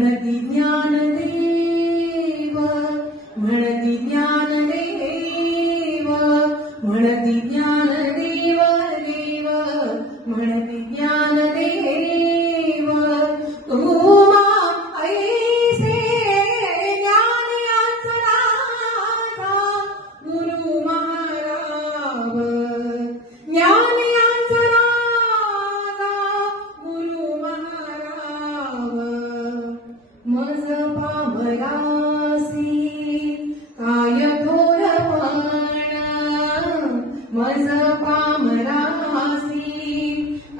म्हणती ज्ञानदेव, म्हणती ज्ञानदेव, म्हणती ज्ञानदेव देव, म्हणती ज्ञानदेव. तुम्हा ऐसे ज्ञान यांचनाचा गुरु महाराव, ज्ञान यांचनाचा गुरु महाराव. मज पामरासी काय थोरपण, मज पामरासी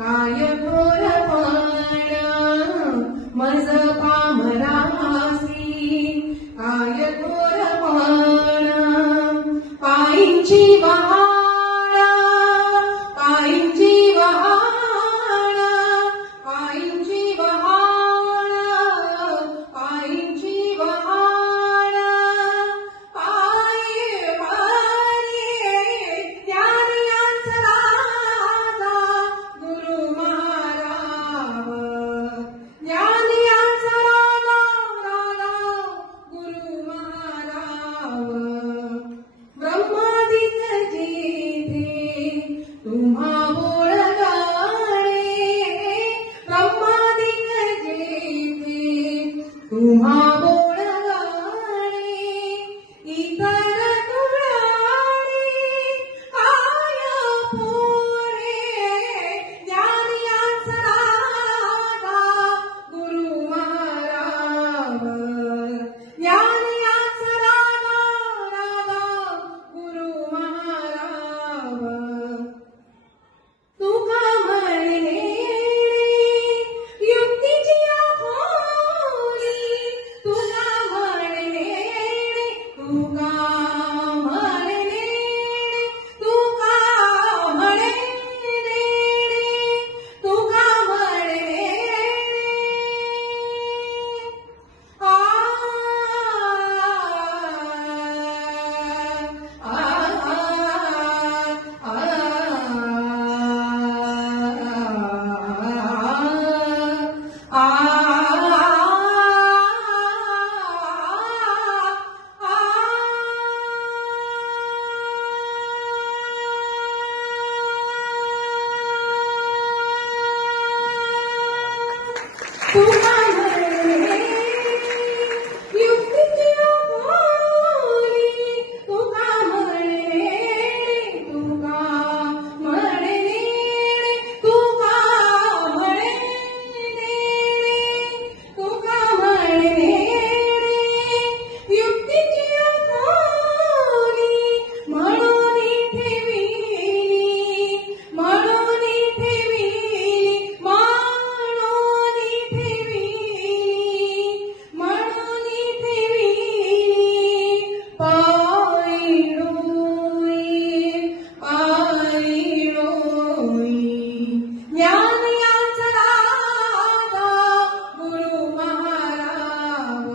काय थोरपण, मज पामरासी काय थोरपण. पायींची वहाळ, पायींची वहाळ, पायींची वहाळ, पायींची वहाळ. पायी पायी ज्ञान यांचनाचा गुरु महाराव, ज्ञान यांचनाचा गुरु महाराव. ब्रह्मादीच जेथे तुम्हा बोळगाणे, ब्रह्मादीच जेथे तुम्हा बोळगाणे. इतर तुराणे काय पुरे, ज्ञान यांचनाचा गुरु महाराव, ज्ञान यांचनाचा गुरु महाराव. तुका म्हणे युक्तीची खोली, तुका म्हणे, तुका म्हणे, तुका म्हणे, तुका म्हणे. आ आ आ तुका म्हणे युक्तीची खोली, तुका म्हणे, तुका म्हणे, तुका म्हणे, तुका म्हणे युक्तीची खोली. म्हणून ठेविली, म्हणून ठेविली, म्हणून ठेविली, म्हणून ठेविली. पायीणोई, पायीणोई ज्ञान यांचनाचा गुरु महाराव,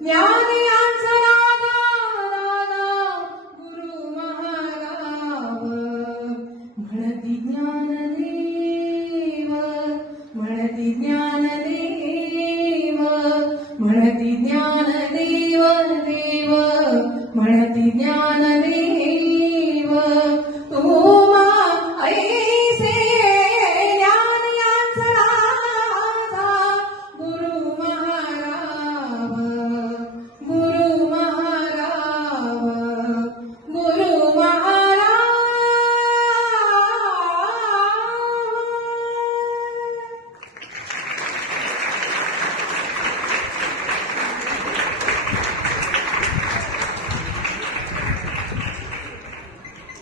ज्ञान यांचनाचा गुरु महाराव. म्हणती ज्ञानदेव, म्हणती ज्ञानदेव, म्हणती